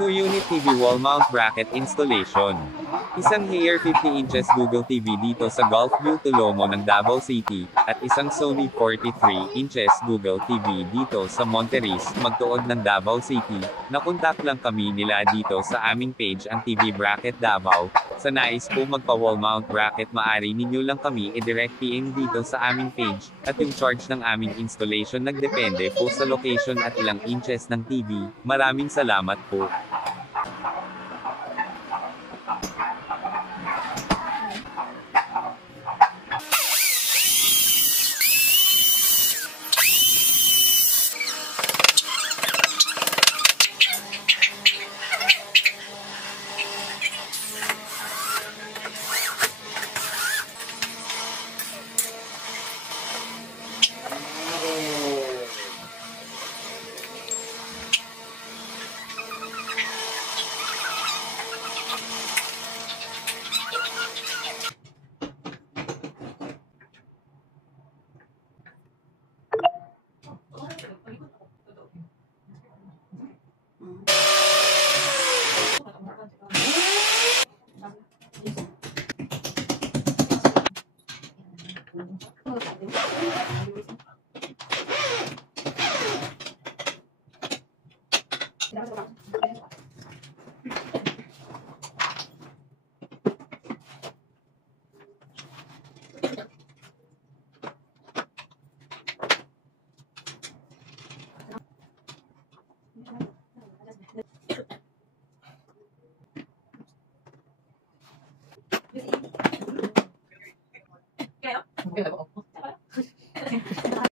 2-unit TV wall mount bracket installation. Isang Haier 50 inches Google TV dito sa Gulfview Tulomo ng Davao City, at isang Sony 43 inches Google TV dito sa Monteris, Magtuod ng Davao City. Nakontak lang kami nila dito sa aming page ang TV Bracket Davao. Sa nais po magpa-wall mount bracket, maaari ninyo lang kami i-direct PM dito sa aming page, at yung charge ng aming installation nagdepende po sa location at ilang inches ng TV. Maraming salamat po. Okay.